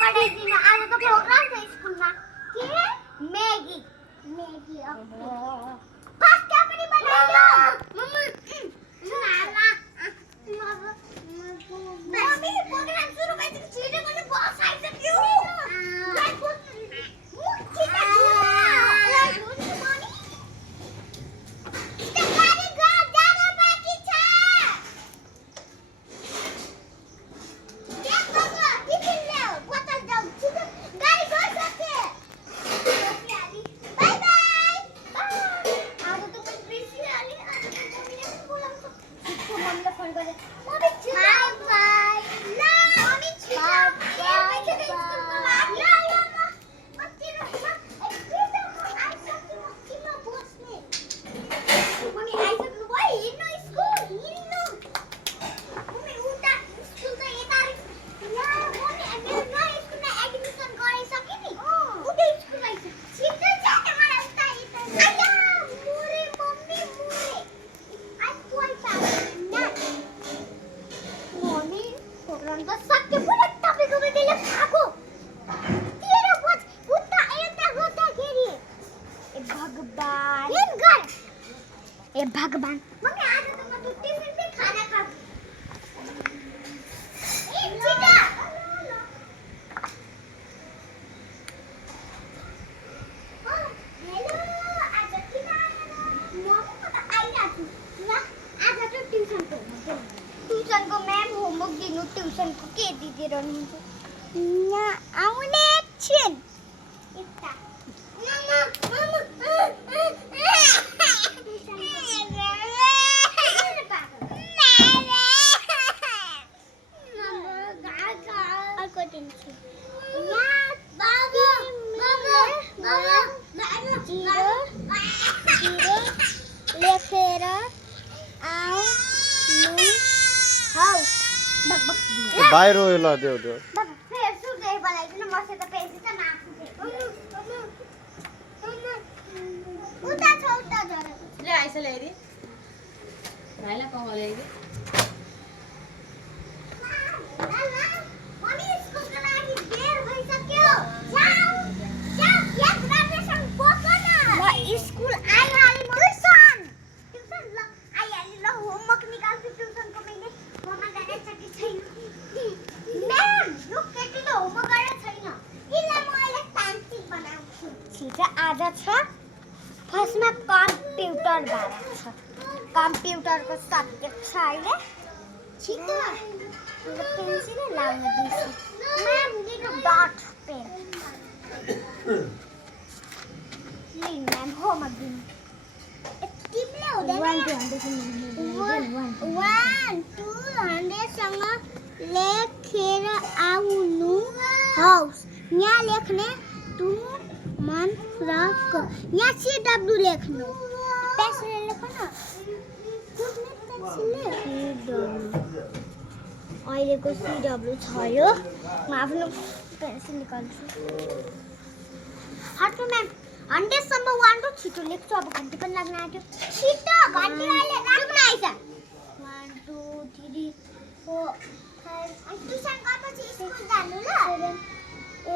पढाइदिन आज त प्रोग्राम छ स्कुलमा के मैगी मैगी पास्ता पनि बनाइयो मम्मी मम्मी प्रोग्राम सुरु भएपछि छिटो गर्नु बस आइसक्यो भगवान मम्मी आज तो मैं टिफिन पे खाना खा एक चिटा हेलो आज किन म त आइराछु ल आज त ट्युसनको म्याम होमवर्क दिनु ट्युसनको के दिइरहनुहुन्छ यहाँ आउने एकछिन यता बाहिर ल देऊ देऊ आज छ फर्स्टमा कम्प्युटर बारे छ कम्प्युटरको सब्जेक्ट छ अहिले छिटो पेन्सिल लाउन दिन्छु म्याम दिनु डट पेन लिन म्याम होमवर्क दिनु टिप्ले हुँदैन 1 2 100 सँग लेखेर आउनु हाउस यहाँ लेख्ने तु मन रक यहाँ CW लेख्नु पेन्सिल लेख्नु न अहिलेको CW छ यो म आफ्नो पेन्सिल निकाल्छु हटो म्याम 100 सम्म 1 2 छिटो लेख्छु अब घन्टी पनि लाग्न आँट्यो छिटो घन्टी अहिले राख्नु आइछ 1 2 3 4 5 ट्युसन गएपछि स्कुल जानु ल 7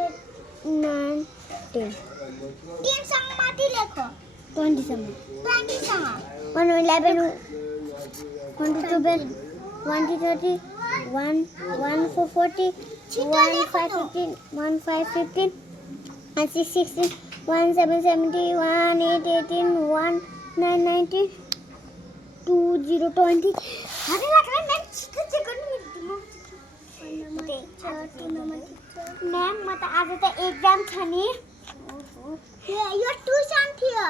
8 9 10 सँग माथि लेखो 20 सँग 1 11 1 12 1 30 1 1 4 40 1 5 15 1 5 15 1 6 16 1 7 17 1 8 18 1 9 19 2 0 20 अरे लाग्छ म्याम छिटो चेक गर्नु म्याम म त आज त एक्जाम छ नि यो ट्युसन थियो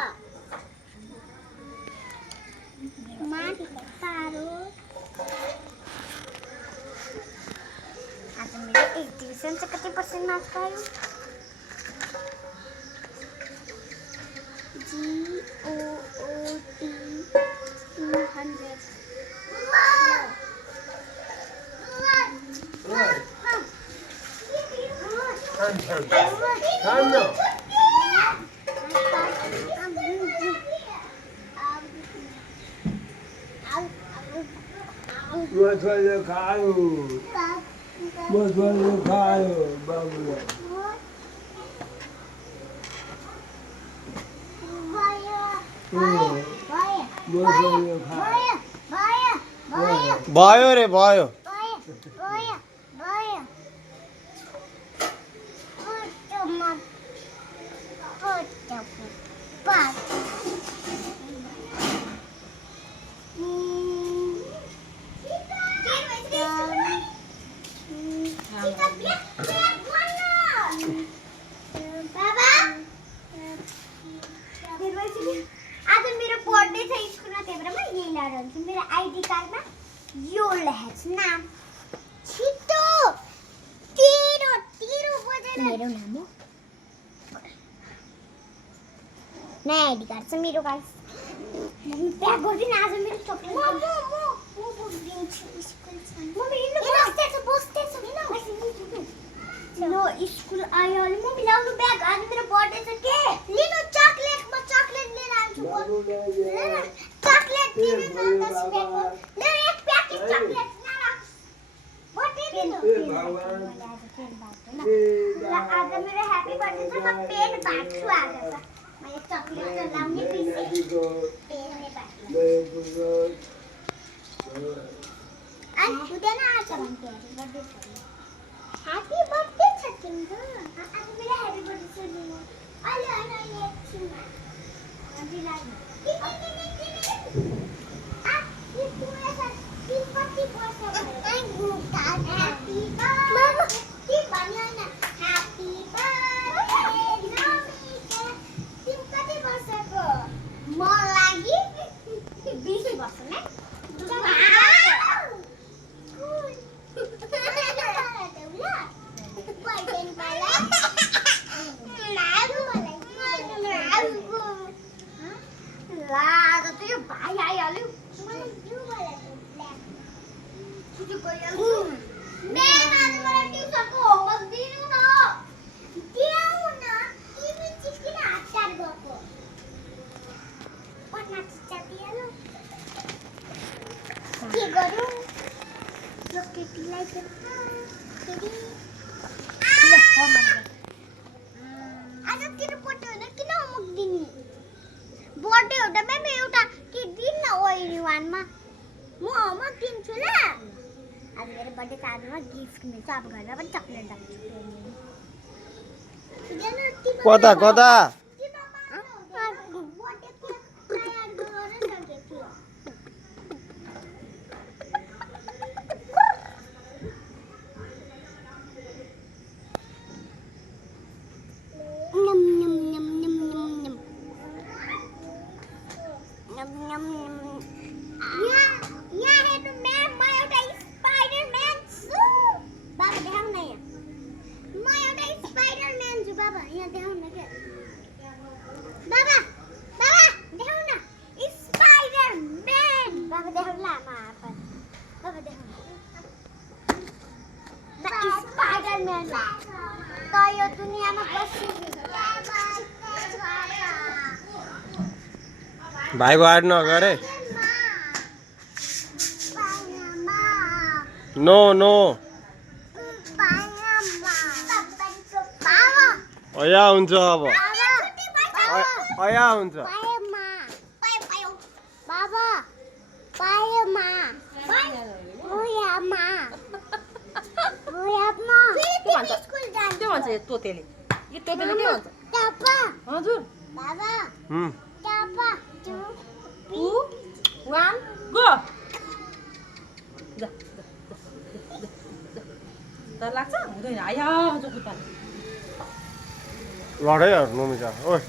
आज मेरो एक ट्युसन चाहिँ कति पर्सेन्ट मार्क्स पायो GOOT 200 我穿着卡路。मसँग खायो बाबुले मसँग खायो भयो रे भयो आज मेरो बर्थडे छ स्कुलमा त्यही भएर म यही लाएर आउँछु मेरो आइडी कार्डमा यो लेखेको नाम छिटो 13 बजेर मेरो नाम हो नयाँ आइडी कार्ड छ मेरो गाइस प्याक गर्दिन आज मेरो चक्लेट म दिन्छु स्कुल छ म बस्दैछु किन नो स्कुल आयो अनि म मिलाउनु ब्याग आज मेरो बर्थडे छ के लिनु चकलेट म चकलेट लिएर आउँछु चकलेट दिनु न 10 प्याक ले एक प्याकेट चकलेट बर्थडे दिनु आज मेरो ह्यापी बर्थडे छ म पेन बाँड्छु आज मैले चकलेट त लाउने बिर्से पेनले बाँड्छु अनि उदय न आज भन्थे ह्यापी बर्थडे छ तिम्रो आज मेरो ह्यापी बर्थडे छ दिनु अहिले एकछिन अनि लाग्यो कता कता भाइ बाड नगरे नो नो अया हुन्छ अब अया हुन्छ के भन्छ यो तोतेले के भन्छ हजुर Two, one, go! डर लाग्छ हुँदैन आया जो खुट्टा लडै हेर्नु मिसा ओइ